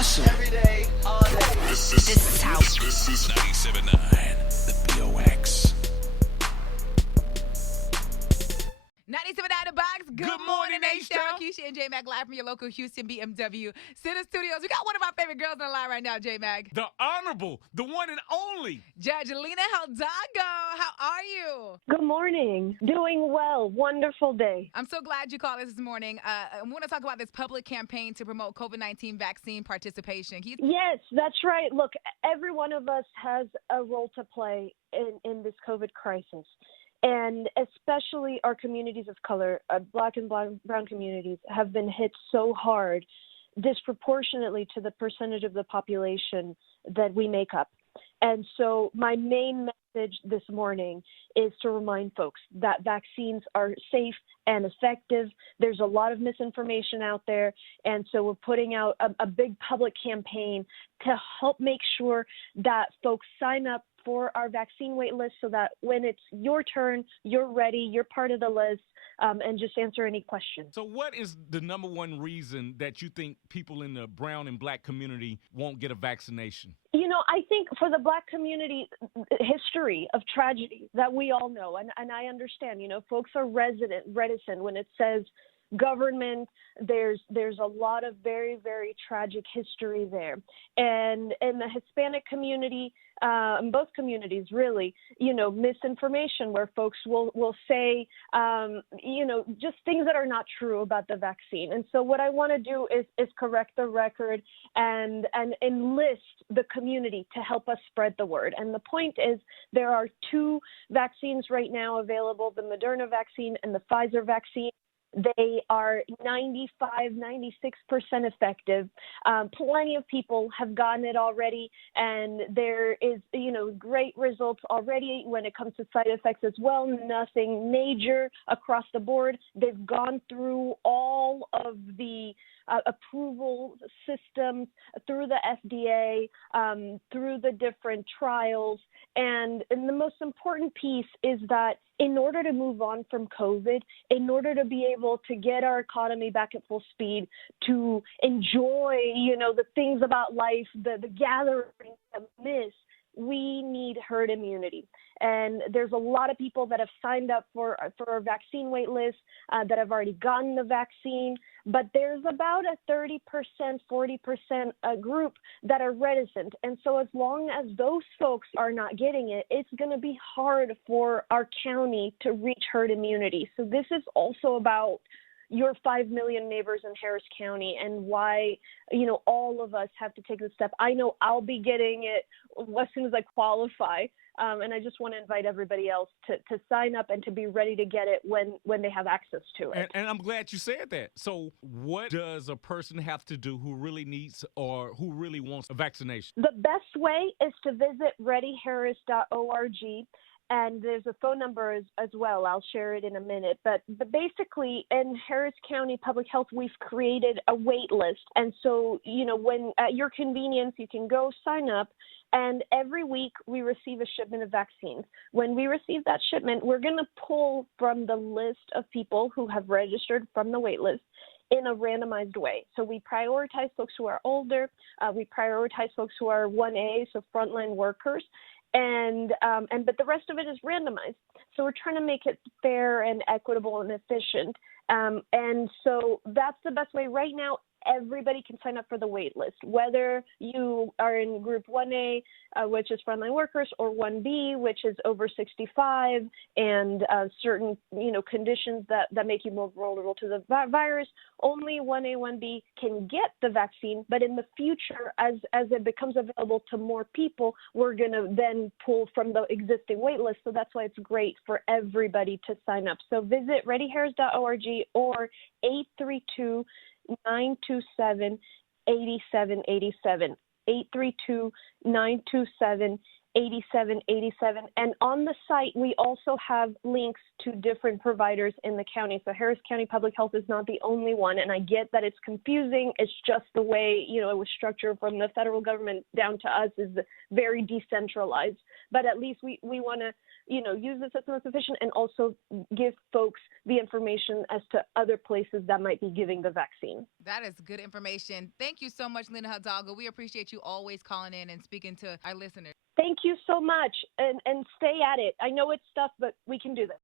awesome. Every day, all day. This is how. This is 97.9, the BOX. 97.9 The Box. Good morning, H-Town. Keisha and J-Mac live from your local Houston BMW Center Studios. We got one of our favorite girls on the line right now, J-Mac. The Honorable, the one and only Judge Lina Hidalgo. How are you? Good morning. Doing well. Wonderful day. I'm so glad you called us this morning. I want to talk about this public campaign to promote COVID-19 vaccine participation. Yes, that's right. Look, every one of us has a role to play in this COVID crisis. And especially our communities of color, Black and brown communities, have been hit so hard disproportionately to the percentage of the population that we make up. And so my main message this morning is to remind folks that vaccines are safe and effective. There's a lot of misinformation out there. And so we're putting out a big public campaign to help make sure that folks sign up for our vaccine wait list so that when it's your turn, you're ready, you're part of the list, and just answer any questions. So what is the number one reason that you think people in the brown and Black community won't get a vaccination? You know, I think for the Black community, history of tragedy that we all know, and I understand, you know, folks are reticent when it says government. There's a lot of very, very tragic history there. And in the Hispanic community, in both communities, really, you know, misinformation where folks will say, you know, just things that are not true about the vaccine. And so what I want to do is correct the record and enlist the community to help us spread the word. And the point is there are two vaccines right now available, the Moderna vaccine and the Pfizer vaccine. They are 95, 96% effective. Plenty of people have gotten it already, and there is, you know, great results already when it comes to side effects as well. Nothing major across the board. They've gone through all of the approval systems through the FDA, through the different trials. And the most important piece is that in order to move on from COVID, in order to be able to get our economy back at full speed, to enjoy, you know, the things about life, the gatherings that we miss, we need herd immunity. And there's a lot of people that have signed up for our vaccine wait list that have already gotten the vaccine, but there's about a 30%, 40% group that are reticent. And so as long as those folks are not getting it, it's going to be hard for our county to reach herd immunity. So this is also about your 5 million neighbors in Harris County and why, you know, all of us have to take the step. I know I'll be getting it as soon as I qualify. And I just want to invite everybody else to sign up and to be ready to get it when they have access to it. And I'm glad you said that. So what does a person have to do who really needs or who really wants a vaccination? The best way is to visit readyharris.org. And there's a phone number as well. I'll share it in a minute. But basically, in Harris County Public Health, we've created a wait list. And so, you know, when at your convenience, you can go sign up. And every week, we receive a shipment of vaccines. When we receive that shipment, we're going to pull from the list of people who have registered from the wait list in a randomized way. So we prioritize folks who are older. We prioritize folks who are 1A, so frontline workers. But the rest of it is randomized. So we're trying to make it fair and equitable and efficient. And so that's the best way right now. Everybody can sign up for the wait list, whether you are in group 1A, which is frontline workers, or 1B, which is over 65 and certain, you know, conditions that make you more vulnerable to the virus. Only 1A, 1B can get the vaccine, but in the future, as it becomes available to more people, we're going to then pull from the existing wait list. So that's why it's great for everybody to sign up. So visit readyharris.org or 832 927-8787, 832-927-8787. 8787. And on the site, we also have links to different providers in the county. So Harris County Public Health is not the only one. And I get that it's confusing. It's just the way, it was structured from the federal government down to us is very decentralized. But at least we want to, use the system as sufficient and also give folks the information as to other places that might be giving the vaccine. That is good information. Thank you so much, Lina Hidalgo. We appreciate you always calling in and speaking to our listeners. Thank you so much, and stay at it. I know it's tough, but we can do this.